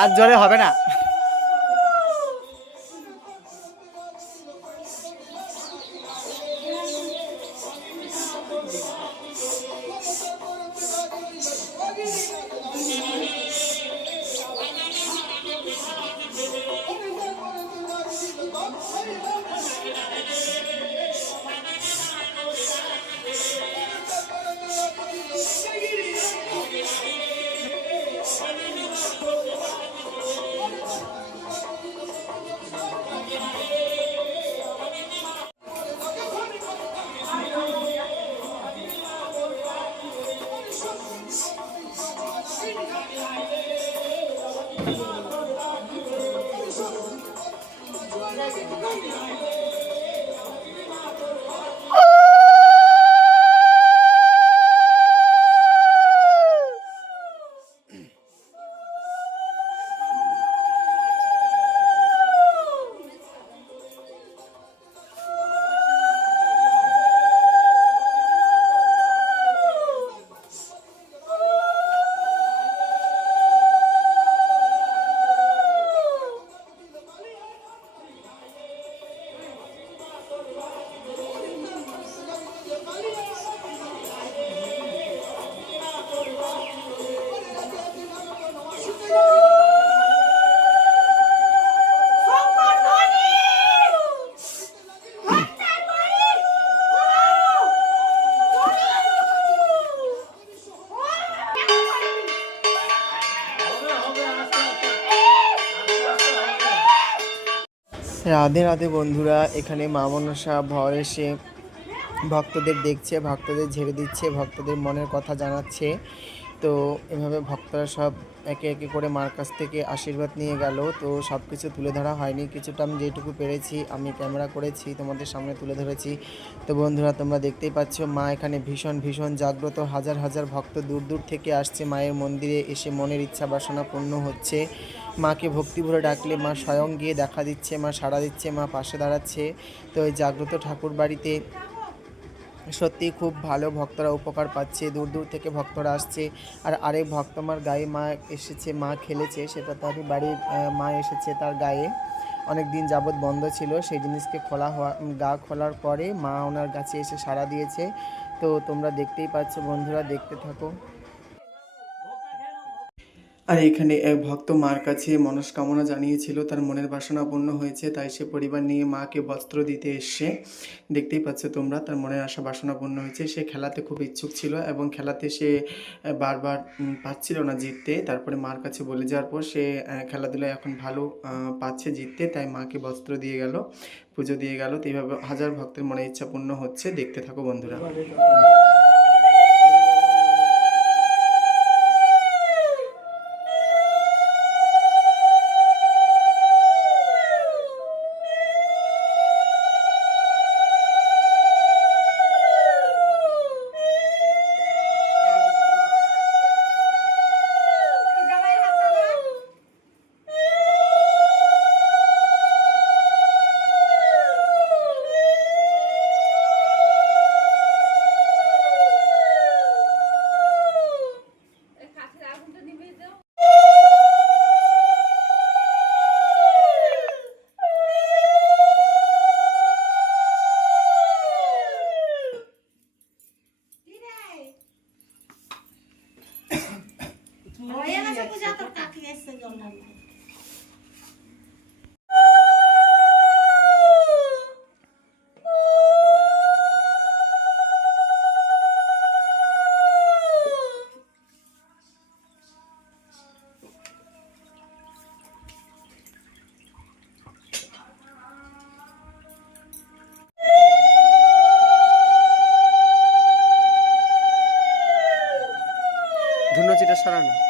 আর জোরে হবে না। রাধে রাধে বন্ধুরা, এখানে মা মনসা ভর এসে ভক্তদের দেখছে, ভক্তদের ঝেড়ে দিচ্ছে, ভক্তদের মনের কথা জানাচ্ছে। তো এভাবে ভক্তরা সব একে একে করে মার কাছ থেকে আশীর্বাদ নিয়ে গেল। তো সব কিছু তুলে ধরা হয়নি, কিছুটা আমি যেটুকু পেরেছি আমি ক্যামেরা করেছি, তোমাদের সামনে তুলে ধরেছি। তো বন্ধুরা, তোমরা দেখতেই পাচ্ছ মা এখানে ভীষণ ভীষণ জাগ্রত। হাজার হাজার ভক্ত দূর দূর থেকে আসছে মায়ের মন্দিরে, এসে মনের ইচ্ছা বাসনা পূর্ণ হচ্ছে। মাকে ভক্তি ভরে ডাকলে মা স্বয়ং গিয়ে দেখা দিচ্ছে, মা সাড়া দিচ্ছে, মা পাশে দাঁড়াচ্ছে। তো এই জাগ্রত ঠাকুর বাড়িতে সত্যি খুব ভালো, ভক্তরা উপকার পাচ্ছে, দূর দূর থেকে ভক্তরা আসছে। আর আরেক ভক্ত আমার গায়ে মা এসেছে, মা খেলেছে, সেটা তারই বাড়ির মা এসেছে, তার গায়ে অনেক দিন যাবৎ বন্ধ ছিল, সেই জিনিসকে গা খোলার পরে মা ওনার কাছে এসে সাড়া দিয়েছে। তো তোমরা দেখতেই পাচ্ছ বন্ধুরা, দেখতে থাকো। আর এখানে এক ভক্ত মার কাছে মনস্কামনা জানিয়েছিল, তার মনের বাসনা পূর্ণ হয়েছে, তাই সে পরিবার নিয়ে মাকে বস্ত্র দিতে এসছে। দেখতেই পাচ্ছ তোমরা, তার মনের আশা বাসনা পূর্ণ হয়েছে। সে খেলাতে খুব ইচ্ছুক ছিল এবং খেলাতে সে বারবার পাচ্ছিল না জিততে। তারপরে মার কাছে বলে যাওয়ার পর সে খেলাধুলায় এখন ভালো পাচ্ছে জিততে, তাই মাকে বস্ত্র দিয়ে গেল, পুজো দিয়ে গেল। তো এইভাবে হাজার ভক্তের মনের ইচ্ছা পূর্ণ হচ্ছে। দেখতে থাকো বন্ধুরা। ধুনুচিটা সরানো।